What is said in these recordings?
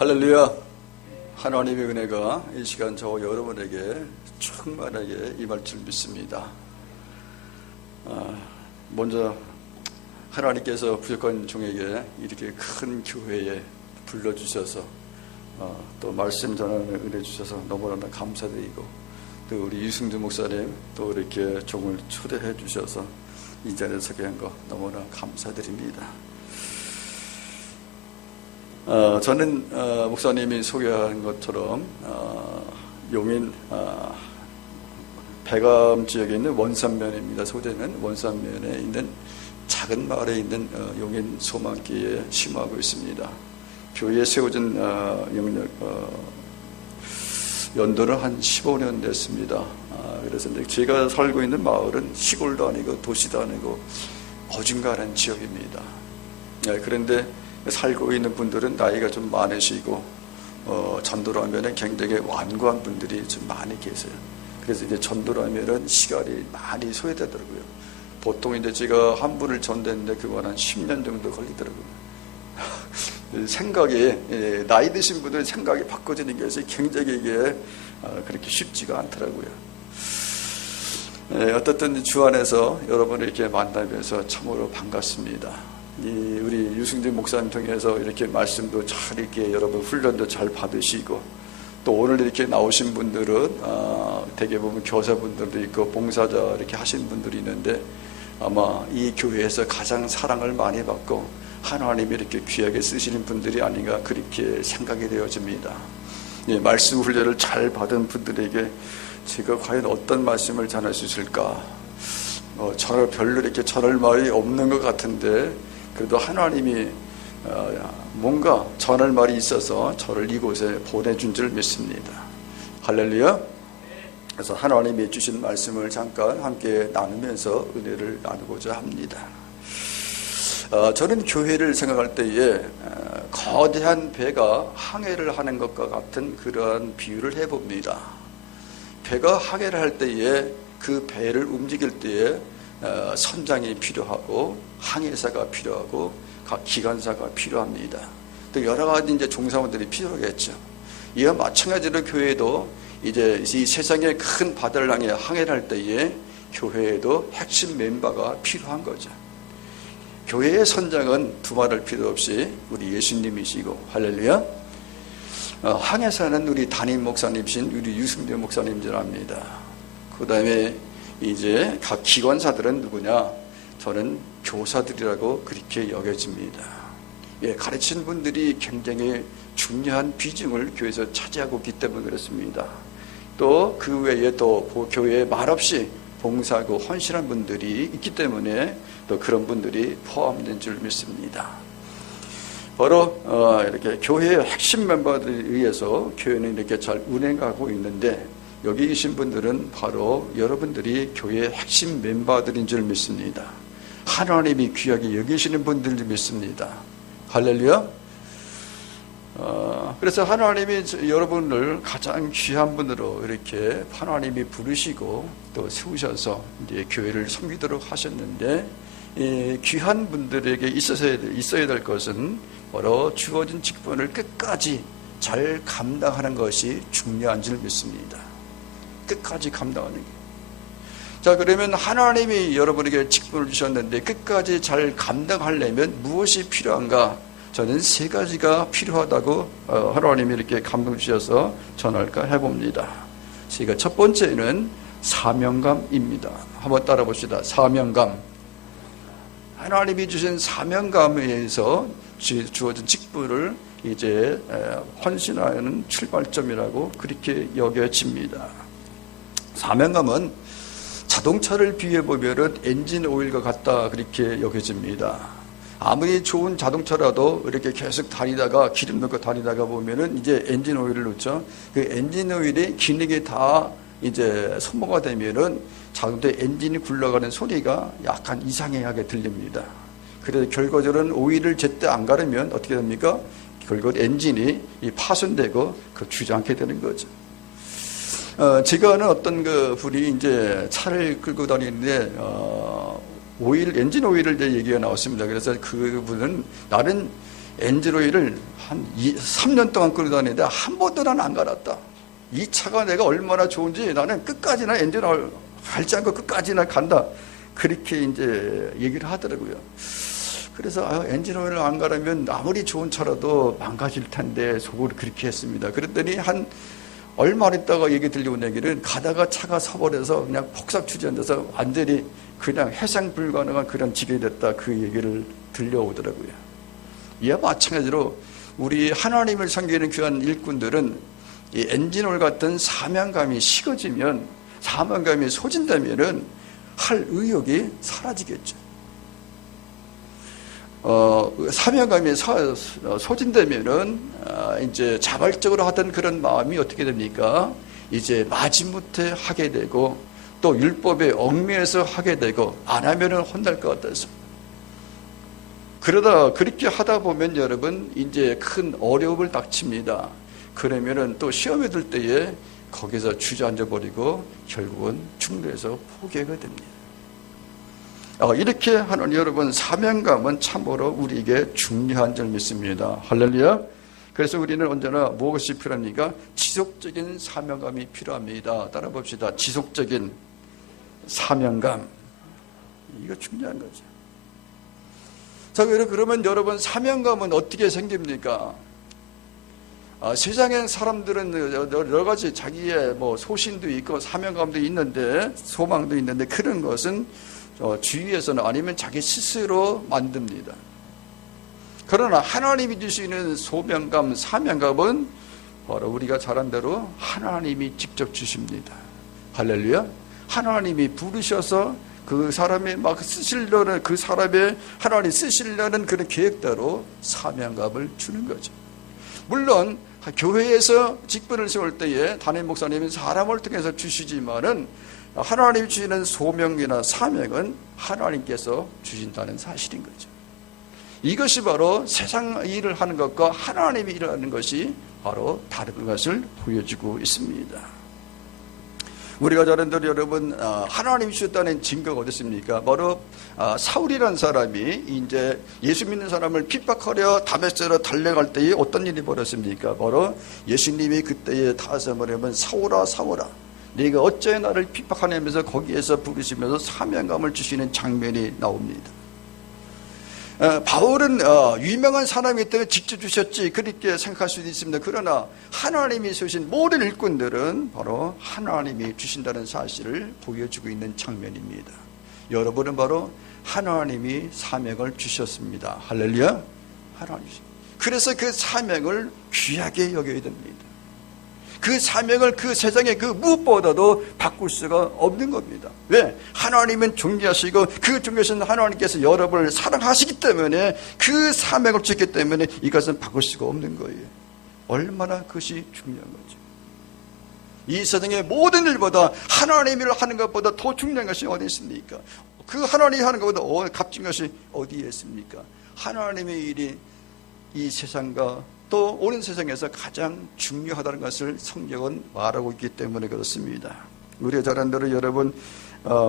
할렐루야. 하나님의 은혜가 이 시간 저와 여러분에게 충만하게 임할 줄 믿습니다. 먼저 하나님께서 부족한 종에게 이렇게 큰 교회에 불러주셔서 또 말씀 전하는 은혜 주셔서 너무나 감사드리고, 또 우리 유승주 목사님 또 이렇게 종을 초대해 주셔서 이 자리에 서게 한 거 너무나 감사드립니다. 저는 목사님이 소개한 것처럼 용인 배감 지역에 있는 원산면입니다. 소재는 원산면에 있는 작은 마을에 있는 용인 소망교회에 심호하고 있습니다. 교회에 세워진 연도는 한 15년 됐습니다. 그래서 이제 제가 살고 있는 마을은 시골도 아니고 도시도 아니고 어중간한 지역입니다. 그런데 살고 있는 분들은 나이가 좀 많으시고 전도를 하면은 굉장히 완고한 분들이 좀 많이 계세요. 그래서 이제 전도를 하면은 시간이 많이 소요되더라고요. 보통 이제 제가 한 분을 전도했는데 그건 한 10년 정도 걸리더라고요. 생각이, 나이 드신 분들 생각이 바꿔지는 것이 굉장히 이게 그렇게 쉽지가 않더라고요. 어떻든 주 안에서 여러분을 이렇게 만나면서 참으로 반갑습니다. 우리 유승진 목사님 통해서 이렇게 말씀도 잘 이렇게 여러분 훈련도 잘 받으시고, 또 오늘 이렇게 나오신 분들은 대개 보면 교사분들도 있고 봉사자 이렇게 하신 분들이 있는데, 아마 이 교회에서 가장 사랑을 많이 받고 하나님이 이렇게 귀하게 쓰시는 분들이 아닌가 그렇게 생각이 되어집니다. 말씀 훈련을 잘 받은 분들에게 제가 과연 어떤 말씀을 전할 수 있을까? 별로 이렇게 전할 말이 없는 것 같은데, 그래도 하나님이 뭔가 전할 말이 있어서 저를 이곳에 보내준 줄 믿습니다. 할렐루야. 그래서 하나님이 주신 말씀을 잠깐 함께 나누면서 은혜를 나누고자 합니다. 저는 교회를 생각할 때에 거대한 배가 항해를 하는 것과 같은 그러한 비유를 해봅니다. 배가 항해를 할 때에 그 배를 움직일 때에 선장이 필요하고 항해사가 필요하고 각 기관사가 필요합니다. 또 여러 가지 이제 종사원들이 필요하겠죠. 이와 마찬가지로 교회도 이제 이 세상의 큰 바다를 향해 항해를 할 때에 교회에도 핵심 멤버가 필요한 거죠. 교회의 선장은 두말할 필요 없이 우리 예수님이시고, 할렐루야. 항해사는 우리 담임 목사님이신 우리 유승대 목사님 줄 압니다. 그 다음에 이제 각 기관사들은 누구냐? 저는 교사들이라고 그렇게 여겨집니다. 가르치는 분들이 굉장히 중요한 비중을 교회에서 차지하고 있기 때문에 그렇습니다. 또 그 외에 또 교회에 말없이 봉사하고 헌신한 분들이 있기 때문에 또 그런 분들이 포함된 줄 믿습니다. 바로 이렇게 교회의 핵심 멤버들에 의해서 교회는 이렇게 잘 운행하고 있는데, 여기 계신 분들은 바로 여러분들이 교회의 핵심 멤버들인 줄 믿습니다. 하나님이 귀하게 여기시는 분들 줄 믿습니다. 할렐루야. 그래서 하나님이 여러분을 가장 귀한 분으로 이렇게 하나님이 부르시고 또 세우셔서 이제 교회를 섬기도록 하셨는데, 이 귀한 분들에게 있어야 될 것은 바로 주어진 직분을 끝까지 잘 감당하는 것이 중요한 줄 믿습니다. 끝까지 감당하는 게. 자, 그러면 하나님이 여러분에게 직분을 주셨는데 끝까지 잘 감당하려면 무엇이 필요한가? 저는 세 가지가 필요하다고 하나님이 이렇게 감동 주셔서 전할까 해봅니다. 제가 첫 번째는 사명감입니다. 한번 따라 봅시다. 사명감. 하나님이 주신 사명감에 의해서 주어진 직분을 이제 헌신하는 출발점이라고 그렇게 여겨집니다. 사명감은 자동차를 비유해 보면은 엔진 오일과 같다 그렇게 여겨집니다. 아무리 좋은 자동차라도 이렇게 계속 다니다가 기름 넣고 다니다가 보면은 이제 엔진 오일을 넣죠. 그 엔진 오일이 기능이 다 이제 소모가 되면은 자동차 엔진이 굴러가는 소리가 약간 이상하게 들립니다. 그래서 결과적으로는 오일을 제때 안 가르면 어떻게 됩니까? 결국 엔진이 파손되고 주저앉게 되는 거죠. 제가 아는 어떤 그 분이 이제 차를 끌고 다니는데 엔진 오일을 얘기가 나왔습니다. 그래서 그분은 나는 엔진오일을 한 3년 동안 끌고 다니는데 한 번도 난 안 갈았다. 이 차가 내가 얼마나 좋은지 나는 끝까지나 엔진오일 갈지 않고 끝까지나 간다. 그렇게 이제 얘기를 하더라고요. 그래서 엔진오일을 안 갈으면 아무리 좋은 차라도 망가질 텐데 속으로 그렇게 했습니다. 그랬더니 한 얼마 안 있다가 얘기 들려온 얘기는 가다가 차가 서버려서 그냥 폭삭 추진돼서 완전히 그냥 해상 불가능한 그런 지경이 됐다. 그 얘기를 들려오더라고요. 이와 마찬가지로 우리 하나님을 섬기는 귀한 일꾼들은 이 엔진오일 같은 사명감이 식어지면, 사명감이 소진되면은 할 의욕이 사라지겠죠. 사명감이 소진되면은 이제 자발적으로 하던 그런 마음이 어떻게 됩니까? 이제 마지못해 하게 되고 또 율법에 얽매여서 하게 되고 안 하면은 혼날 것 같아서, 그러다 그렇게 하다 보면 여러분 이제 큰 어려움을 닥칩니다. 그러면은 또 시험에 들 때에 거기서 주저앉아 버리고 결국은 중도에서 포기하게 됩니다. 이렇게 하는 여러분, 사명감은 참으로 우리에게 중요한 줄 믿습니다. 할렐루야. 그래서 우리는 언제나 무엇이 필요합니까? 지속적인 사명감이 필요합니다. 따라 봅시다. 지속적인 사명감. 이거 중요한 거죠. 자, 그러면 여러분, 사명감은 어떻게 생깁니까? 세상의 사람들은 여러 가지 자기의 소신도 있고 사명감도 있는데, 소망도 있는데, 그런 것은 주위에서는 아니면 자기 스스로 만듭니다. 그러나 하나님이 주시는 소명감, 사명감은 바로 우리가 잘한 대로 하나님이 직접 주십니다. 할렐루야. 하나님이 부르셔서 그 사람이 막 쓰시려는, 그 사람의 하나님 쓰시려는 그런 계획대로 사명감을 주는 거죠. 물론 교회에서 직분을 세울 때에 담임 목사님이 사람을 통해서 주시지만은 하나님이 주시는 소명이나 사명은 하나님께서 주신다는 사실인 거죠. 이것이 바로 세상 일을 하는 것과 하나님이 일을 하는 것이 바로 다른 것을 보여주고 있습니다. 우리가 잘 아는 대로 여러분, 하나님이 주셨다는 증거가 어디 있습니까? 바로 사울이라는 사람이 이제 예수 믿는 사람을 핍박하려 다메섹으로 달려갈 때에 어떤 일이 벌어졌습니까? 바로 예수님이 그때에 다시 말하면 사울아 사울아 네가 어째 나를 핍박하냐면서 거기에서 부르시면서 사명감을 주시는 장면이 나옵니다. 바울은 유명한 사람이기 때문에 직접 주셨지 그렇게 생각할 수도 있습니다. 그러나 하나님이 주신 모든 일꾼들은 바로 하나님이 주신다는 사실을 보여주고 있는 장면입니다. 여러분은 바로 하나님이 사명을 주셨습니다. 할렐루야. 하나님. 그래서 그 사명을 귀하게 여겨야 됩니다. 그 사명을 그 세상에 그 무엇보다도 바꿀 수가 없는 겁니다. 왜? 하나님은 존귀하시고 그 존귀하신 하나님께서 여러분을 사랑하시기 때문에 그 사명을 주셨기 때문에 이것은 바꿀 수가 없는 거예요. 얼마나 그것이 중요한 거죠. 이 세상의 모든 일보다 하나님 일을 하는 것보다 더 중요한 것이 어디 있습니까? 그 하나님이 하는 것보다 값진 것이 어디에 있습니까? 하나님의 일이 이 세상과 또 오는 세상에서 가장 중요하다는 것을 성경은 말하고 있기 때문에 그렇습니다. 우리가 잘 아는 대로 여러분,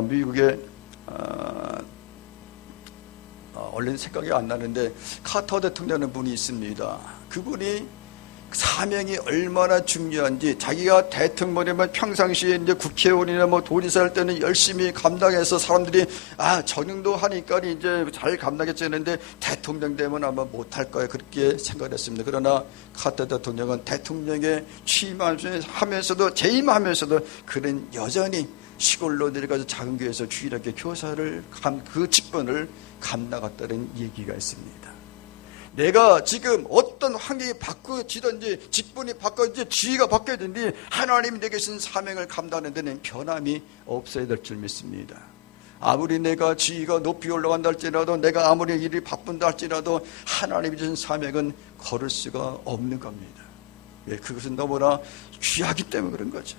미국에 얼른 생각이 안 나는데 카터 대통령이라는 분이 있습니다. 그분이 사명이 얼마나 중요한지, 자기가 대통령이면 평상시에 이제 국회의원이나 도지사 할 때는 열심히 감당해서 사람들이 저 정도 하니까 이제 잘 감당했지 했는데 대통령 되면 아마 못할 거야 그렇게 생각했습니다. 그러나 카터 대통령은 대통령에 취임하면서도 재임하면서도 그는 여전히 시골로 내려가서 작은 교회에서 주일학교 교사를 그 직분을 감당했다는 얘기가 있습니다. 내가 지금 어떤 환경이 바뀌어지든지 직분이 바뀌어지든지 지위가 바뀌어지든지 하나님이 내게 주신 사명을 감당하는 데는 변함이 없어야 될 줄 믿습니다. 아무리 내가 지위가 높이 올라간다 할지라도, 내가 아무리 일이 바쁜다 할지라도 하나님이 주신 사명은 걸을 수가 없는 겁니다. 왜? 그것은 너무나 귀하기 때문에 그런 거죠.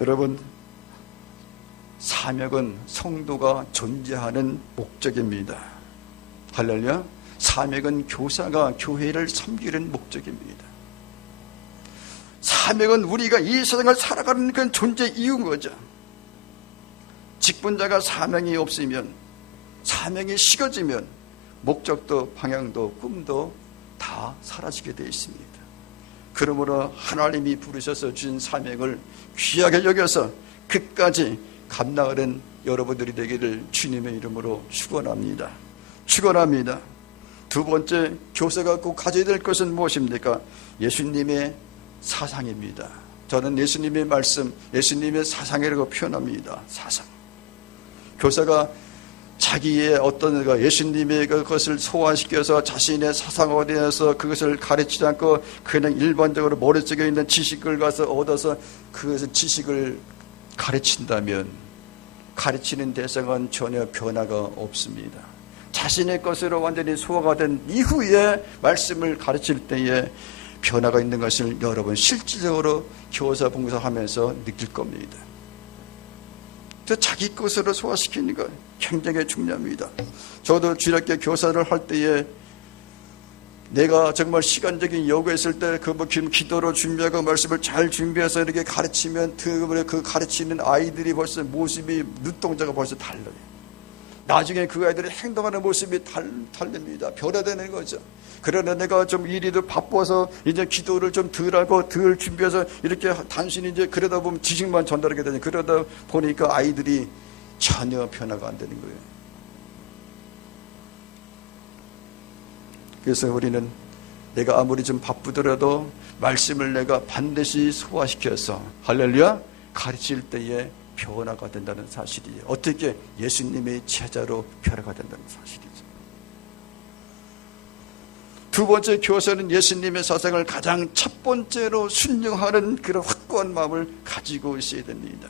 여러분, 사명은 성도가 존재하는 목적입니다. 할렐루야. 사명은 교사가 교회를 섬기는 목적입니다. 사명은 우리가 이 세상을 살아가는 그런 존재 이유인 거죠. 직분자가 사명이 없으면 사명이 식어지면 목적도 방향도 꿈도 다 사라지게 되어 있습니다. 그러므로 하나님이 부르셔서 주신 사명을 귀하게 여겨서 끝까지 감당하는 여러분들이 되기를 주님의 이름으로 축원합니다. 축원합니다. 두 번째, 교사가 꼭 가져야 될 것은 무엇입니까? 예수님의 사상입니다. 저는 예수님의 말씀, 예수님의 사상이라고 표현합니다. 사상. 교사가 자기의 어떤 예수님의 그것을 소화시켜서 자신의 사상에 대해서 그것을 가르치지 않고 그냥 일반적으로 머릿속에 있는 지식을 가서 얻어서 그것을 지식을 가르친다면 가르치는 대상은 전혀 변화가 없습니다. 자신의 것으로 완전히 소화가 된 이후에 말씀을 가르칠 때에 변화가 있는 것을 여러분 실질적으로 교사 봉사하면서 느낄 겁니다. 자기 것으로 소화시키는 것 굉장히 중요합니다. 저도 주일학교 교사를 할 때에 내가 정말 시간적인 여유가 있을 때 그 기도로 준비하고 말씀을 잘 준비해서 이렇게 가르치면 그 가르치는 아이들이 벌써 모습이 눈동자가 벌써 달라요. 나중에 그 아이들이 행동하는 모습이 다릅니다. 변화되는 거죠. 그러나 내가 좀 일이 더 바빠서 이제 기도를 좀 덜 하고 덜 준비해서 이렇게 단순히 이제 그러다 보면 지식만 전달하게 되니 그러다 보니까 아이들이 전혀 변화가 안 되는 거예요. 그래서 우리는 내가 아무리 좀 바쁘더라도 말씀을 내가 반드시 소화시켜서 할렐루야 가르칠 때에 변화가 된다는 사실이에요. 어떻게? 예수님의 제자로 변화가 된다는 사실이죠. 두 번째, 교사는 예수님의 사상을 가장 첫 번째로 순종하는 그런 확고한 마음을 가지고 있어야 됩니다.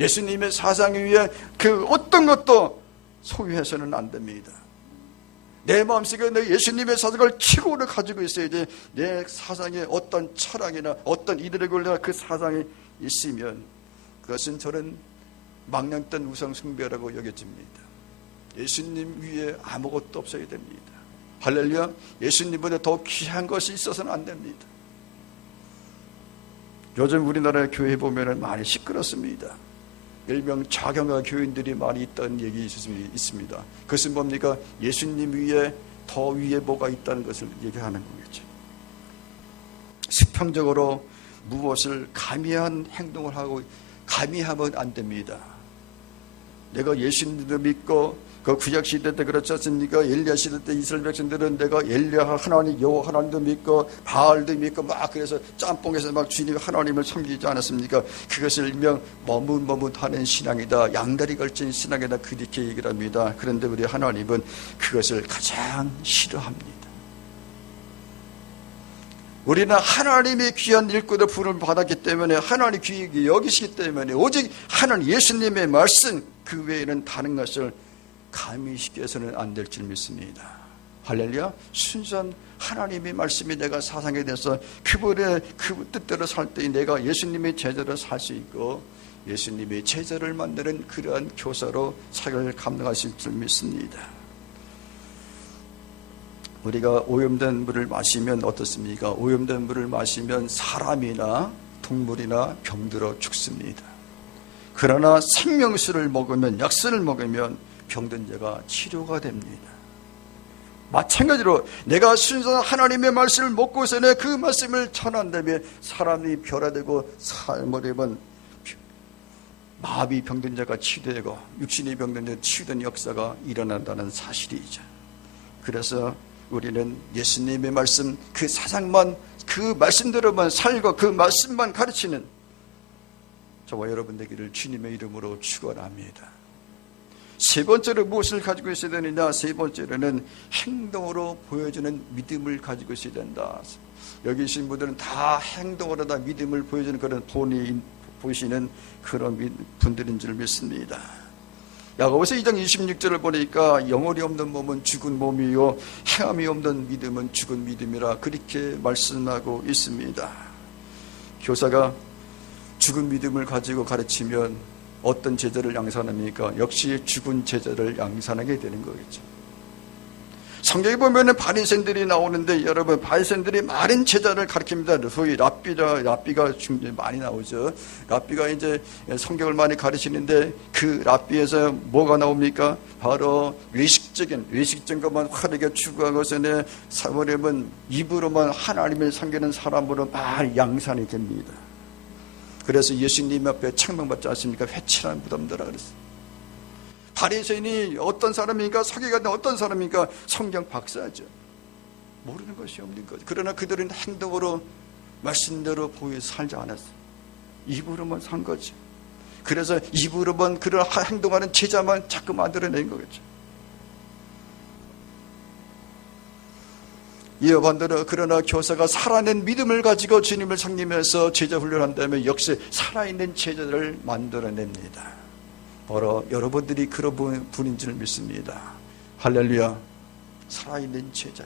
예수님의 사상 위에 그 어떤 것도 소유해서는 안 됩니다. 내 마음속에 내 예수님의 사상을 최고로 가지고 있어야지. 내 사상에 어떤 철학이나 어떤 이데올로기나 그 사상이 있으면 그것은 저는 망령된 우상숭배라고 여겨집니다. 예수님 위에 아무것도 없어야 됩니다. 할렐루야. 예수님보다 더 귀한 것이 있어서는 안 됩니다. 요즘 우리나라 교회 보면 많이 시끄럽습니다. 일명 좌경화 교인들이 많이 있다는 얘기 있습니다. 그것은 뭡니까? 예수님 위에 더 위에 뭐가 있다는 것을 얘기하는 거겠죠. 수평적으로 무엇을 가미한 행동을 하고 가미하면 안 됩니다. 내가 예수님도 믿고 그 구약시대 때 그렇지 않습니까? 엘리야 시대 때 이스라엘 백성들은 내가 엘리야 하나님 여호와 하나님도 믿고 바알도 믿고 막 그래서 짬뽕에서 막 주님 하나님을 섬기지 않았습니까? 그것을 일명 머뭇머뭇하는 신앙이다, 양다리 걸친 신앙이다, 그렇게 얘기를 합니다. 그런데 우리 하나님은 그것을 가장 싫어합니다. 우리는 하나님의 귀한 일꾼의 부름을 받았기 때문에 하나님 귀하게 여기시기 때문에 오직 하나님 예수님의 말씀 그 외에는 다른 것을 가미시켜서는 안 될 줄 믿습니다. 할렐루야. 순수한 하나님의 말씀이 내가 사상에 대해서 그분의 그 뜻대로 살 때 내가 예수님의 제자로 살 수 있고 예수님의 제자를 만드는 그러한 교사로 사역을 감당하실 줄 믿습니다. 우리가 오염된 물을 마시면 어떻습니까? 오염된 물을 마시면 사람이나 동물이나 병들어 죽습니다. 그러나 생명수를 먹으면, 약수를 먹으면 병든 자가 치료가 됩니다. 마찬가지로 내가 순수한 하나님의 말씀을 먹고서 그 말씀을 전한다면 사람이 변화되고 삶을 마음이 병든 자가 치유되고 육신이 병든 자가 치유된 역사가 일어난다는 사실이죠. 그래서 우리는 예수님의 말씀 그 사상만 그 말씀대로만 살고 그 말씀만 가르치는 저와 여러분 되기를 주님의 이름으로 축원합니다. 세 번째로 무엇을 가지고 있어야 되느냐? 세 번째로는 행동으로 보여주는 믿음을 가지고 있어야 된다. 여기 계신 분들은 다 행동으로 다 믿음을 보여주는 그런 본이 보시는 그런 분들인 줄 믿습니다. 야고보서 2장 26절을 보니까 영혼이 없는 몸은 죽은 몸이요 행함이 없는 믿음은 죽은 믿음이라 그렇게 말씀하고 있습니다. 교사가 죽은 믿음을 가지고 가르치면 어떤 제자를 양산합니까? 역시 죽은 제자를 양산하게 되는 거겠죠. 성경에 보면은 바리새인들이 나오는데 여러분 바리새인들이 많은 제자를 가르칩니다. 소위 랍비가 많이 나오죠. 랍비가 이제 성경을 많이 가르치는데 그 랍비에서 뭐가 나옵니까? 바로 외식적인 것만 화려하게 추구한 것은 사모님은 입으로만 하나님을 섬기는 사람으로 말 양산이 됩니다. 그래서 예수님 앞에 책망받지 않습니까? 회칠한 무덤들아 그랬어요. 바리새인이 어떤 사람입니까? 서기관은 어떤 사람입니까? 성경 박사죠. 모르는 것이 없는 거죠. 그러나 그들은 행동으로 말씀대로 보여 살지 않았어요. 입으로만 산 거죠. 그래서 입으로만 그런 행동하는 제자만 자꾸 만들어낸 거겠죠. 이어 반대로 그러나 교사가 살아낸 믿음을 가지고 주님을 섬기면서 제자 훈련한 다음에 역시 살아있는 제자를 만들어냅니다. 바로 여러분들이 그런 분인 줄 믿습니다. 할렐루야. 살아있는 제자.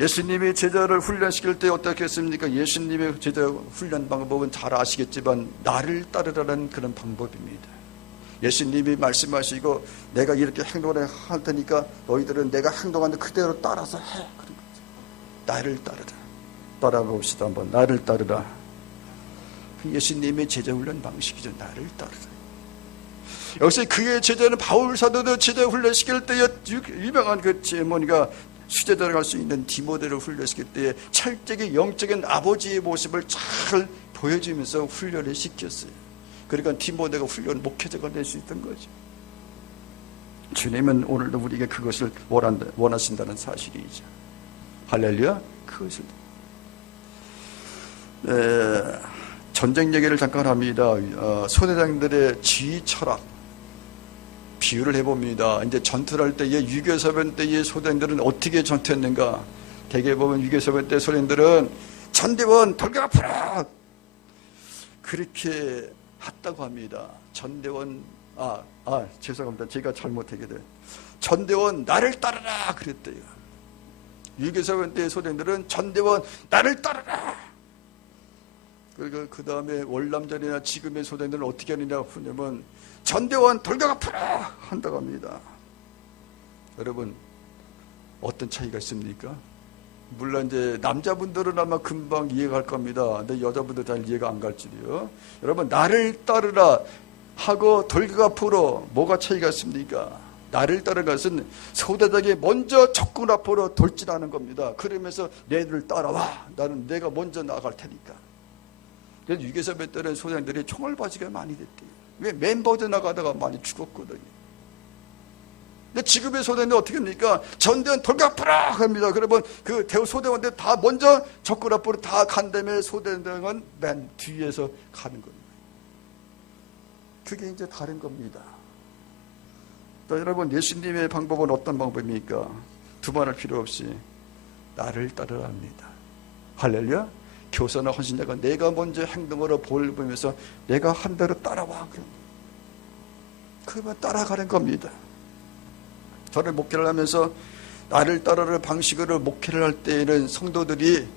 예수님이 제자를 훈련시킬 때 어떻게 했습니까? 예수님의 제자 훈련 방법은 잘 아시겠지만 나를 따르라는 그런 방법입니다. 예수님이 말씀하시고 내가 이렇게 행동을 할 테니까 너희들은 내가 행동하는 그대로 따라서 해. 그런 거죠. 나를 따르라. 따라가 봅시다 한번. 나를 따르라. 예수님의 제자 훈련 방식이죠. 나를 따르라. 역시 그의 제자는 바울 사도도 제자 훈련시킬 때에 유명한 그 제모니가 수제자를 갈 수 있는 디모데를 훈련시킬 때에 철저히 영적인 아버지의 모습을 잘 보여주면서 훈련을 시켰어요. 그러니까 디모데가 훈련 목회자가 될 수 있던 거죠. 주님은 오늘도 우리에게 그것을 원하신다는 사실이죠. 할렐루야. 그것을 전쟁 얘기를 잠깐 합니다. 소대장들의 지휘 철학 비유를 해봅니다. 이제 전투를 할 때에 유교서변 때의 소대장들은 어떻게 전투했는가? 대개 보면 유교서변 때 소대장들은 전대원 돌격 앞으로 그렇게 했다고 합니다. 전대원 죄송합니다. 제가 잘못하게 돼. 전대원 나를 따르라 그랬대요. 유교서변 때의 소대장들은 전대원 나를 따르라. 그리고 그 다음에 월남전이나 지금의 소대들은 어떻게 하느냐 하면 전대원 돌격 앞으로 한다고 합니다. 여러분 어떤 차이가 있습니까? 물론 이제 남자분들은 아마 금방 이해가 갈 겁니다. 근데 여자분들 잘 이해가 안 갈 줄이요. 여러분 나를 따르라 하고 돌격 앞으로 뭐가 차이가 있습니까? 나를 따르는 것은 소대장이 먼저 적군 앞으로 돌진하는 겁니다. 그러면서 너희들 따라와. 나는 내가 먼저 나갈 테니까. 그래서 유교서변 때는 소대장들이 총알바지가 많이 됐대요. 왜? 맨버드 나가다가 많이 죽었거든요. 근데 지금의 소대장들 어떻게 합니까? 전대원 돌격 앞으로 합니다. 그러면 그 소대원들 다 먼저 적군 앞으로 다 간 다음에 소대장은 맨 뒤에서 가는 겁니다. 그게 이제 다른 겁니다. 또 여러분 예수님의 방법은 어떤 방법입니까? 두말할 필요 없이 나를 따르라 합니다. 할렐루야. 교사나 헌신자가 내가 먼저 행동으로 보면서 내가 한 대로 따라와. 그러면 따라가는 겁니다. 저를 목회를 하면서 나를 따르는 방식으로 목회를 할 때에는 성도들이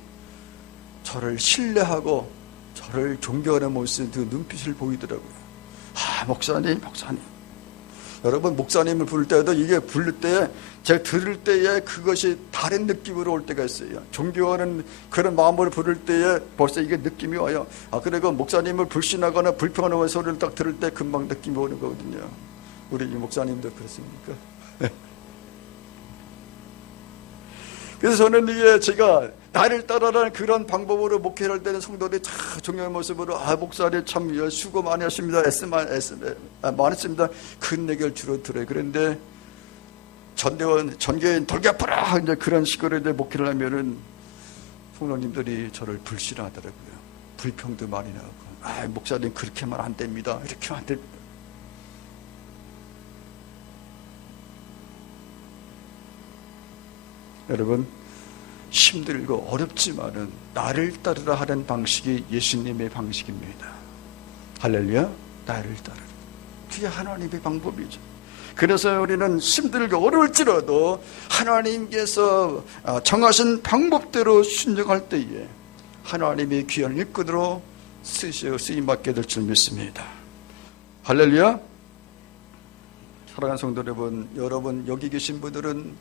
저를 신뢰하고 저를 존경하는 모습, 그 눈빛을 보이더라고요. 목사님. 여러분 목사님을 부를 때도 이게 부를 때 제가 들을 때에 그것이 다른 느낌으로 올 때가 있어요. 존경하는 그런 마음으로 부를 때에 벌써 이게 느낌이 와요. 그리고 목사님을 불신하거나 불평하는 소리를 딱 들을 때 금방 느낌이 오는 거거든요. 우리 목사님도 그렇습니까? 그래서 저는 이게 제가 나를 따라라는 그런 방법으로 목회를 할 때는 성도들이 참 존경하는 모습으로 목사님 참 수고 많이 하십니다. 많았습니다. 그런 얘기를 주로 들어요. 그런데 전교인 돌격 앞으로 이제 그런 식으로 이제 목회를 하면은 성도님들이 저를 불신하더라고요. 불평도 많이 나오고 목사님 그렇게 하면 안 됩니다. 이렇게 하면 안 됩니다. 여러분 힘들고 어렵지만은 나를 따르라 하는 방식이 예수님의 방식입니다. 할렐루야. 나를 따르라. 그게 하나님의 방법이죠. 그래서 우리는 힘들고 어려울지라도 하나님께서 정하신 방법대로 순종할 때에 하나님의 귀한 일꾼으로 쓰임받게 될 줄 믿습니다. 할렐루야. 사랑하는 성도 여러분 여기 계신 분들은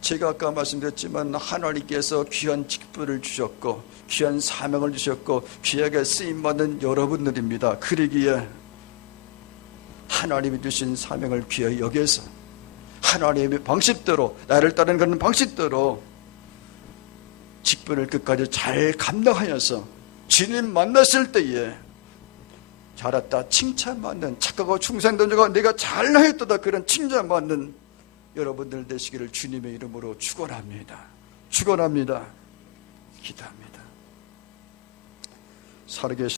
제가 아까 말씀드렸지만 하나님께서 귀한 직분을 주셨고 귀한 사명을 주셨고 귀하게 쓰임받는 여러분들입니다. 그러기에 하나님이 주신 사명을 귀하게 여겨서 하나님의 방식대로, 나를 따르는 그런 방식대로 직분을 끝까지 잘 감당하여서 주님 만났을 때에 잘했다 칭찬받는, 착하고 충성된 자가 내가 잘하였다 그런 칭찬받는 여러분들 되시기를 주님의 이름으로 축원합니다. 축원합니다. 기도합니다. 살아계신